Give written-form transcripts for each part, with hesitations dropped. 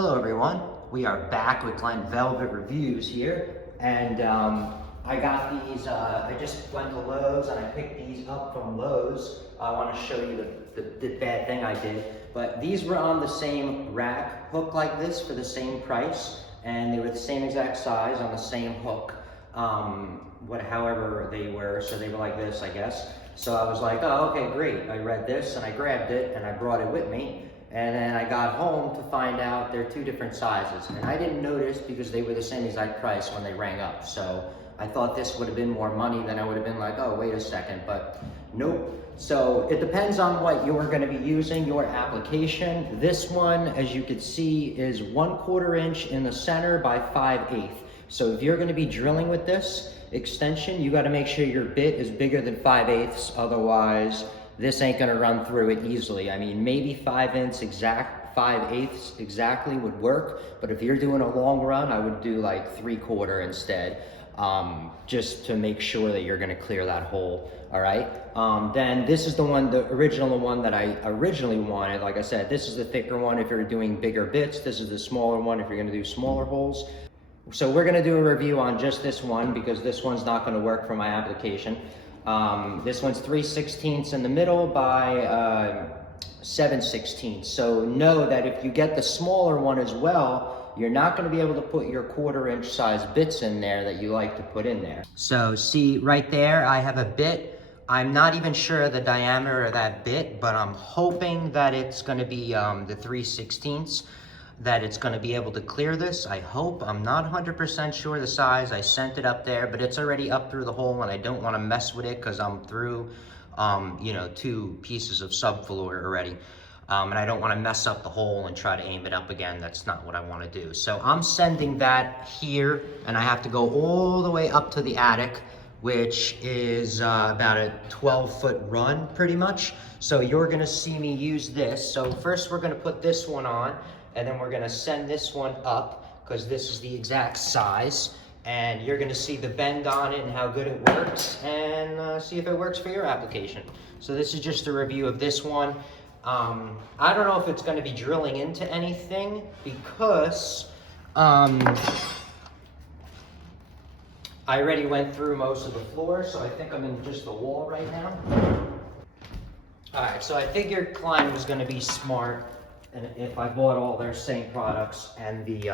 Hello everyone, we are back with Klein Velvet Reviews here, and I got these, I just went to Lowe's and I picked these up from Lowe's. I want to show you the bad thing I did, but these were on the same rack hook like this for the same price, and they were the same exact size on the same hook, however they were, so they were like this, I guess. So I was like, oh, okay, great. I read this and I grabbed it and I brought it with me. And then I got home to find out they're two different sizes. And I didn't notice because they were the same exact price when they rang up. So I thought this would have been more money, then I would have been like, oh, wait a second, but nope. So it depends on what you're gonna be using, your application. This one, as you can see, is 1/4 inch in the center by 5/8. So if you're gonna be drilling with this extension, you gotta make sure your bit is bigger than 5/8, otherwise this ain't gonna run through it easily. I mean, maybe 5/8 exactly would work, but if you're doing a long run, I would do like 3/4 instead, just to make sure that you're gonna clear that hole, all right? Then this is the original one that I originally wanted. Like I said, this is the thicker one if you're doing bigger bits. This is the smaller one if you're gonna do smaller holes. So we're gonna do a review on just this one because this one's not gonna work for my application. This one's 3/16 in the middle by 7/16. So know that if you get the smaller one as well, you're not going to be able to put your 1/4 inch size bits in there that you like to put in there. So see right there, I have a bit. I'm not even sure the diameter of that bit, but I'm hoping that it's going to be the 3/16. That it's going to be able to clear this. I hope. I'm not 100% sure the size. I sent it up there, but it's already up through the hole and I don't want to mess with it because I'm through, 2 pieces of subfloor already. And I don't want to mess up the hole and try to aim it up again. That's not what I want to do. So I'm sending that here and I have to go all the way up to the attic, which is about a 12-foot run pretty much. So you're going to see me use this. So first we're going to put this one on. And then we're gonna send this one up because this is the exact size. And you're gonna see the bend on it and how good it works and see if it works for your application. So this is just a review of this one. I don't know if it's gonna be drilling into anything because I already went through most of the floor, so I think I'm in just the wall right now. All right, so I figured Klein was gonna be smart. And if I bought all their same products and the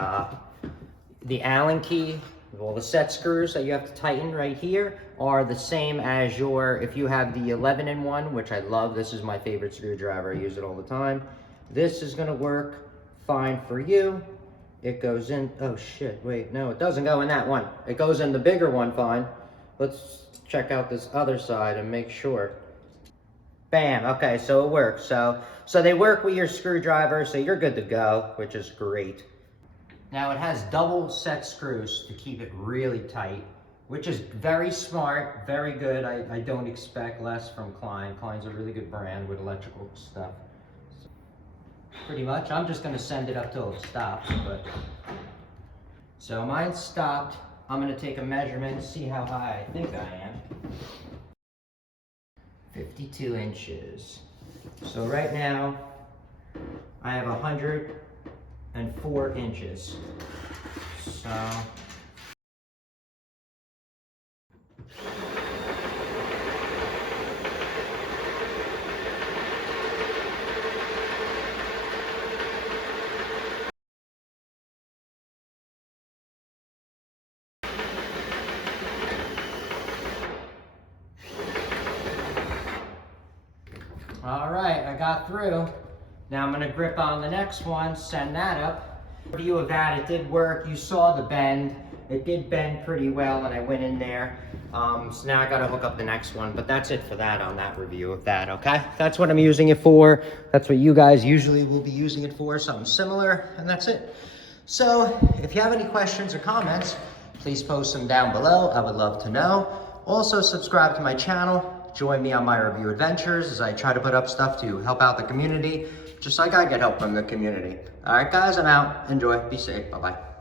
Allen key, all the set screws that you have to tighten right here are the same as if you have the 11-in-1, which I love. This is my favorite screwdriver. I use it all the time. This is gonna work fine for you. It goes in, oh shit, wait, no, it doesn't go in that one. It goes in the bigger one fine. Let's check out this other side and make sure. Bam, okay, so it works. So they work with your screwdriver, so you're good to go, which is great. Now it has double set screws to keep it really tight, which is very smart, very good. I don't expect less from Klein. Klein's a really good brand with electrical stuff. So pretty much, I'm just gonna send it up till it stops, so mine stopped. I'm gonna take a measurement, see how high I think I am. 52 inches. So right now, I have 104 inches. So, all right, I got through. Now I'm gonna grip on the next one, send that up. Review of that, it did work. You saw the bend. It did bend pretty well and I went in there. So now I gotta hook up the next one, but that's it for that on that review of that, okay? That's what I'm using it for. That's what you guys usually will be using it for, something similar, and that's it. So if you have any questions or comments, please post them down below. I would love to know. Also subscribe to my channel. Join me on my review adventures as I try to put up stuff to help out the community, just like I get help from the community. All right, guys, I'm out. Enjoy. Be safe. Bye-bye.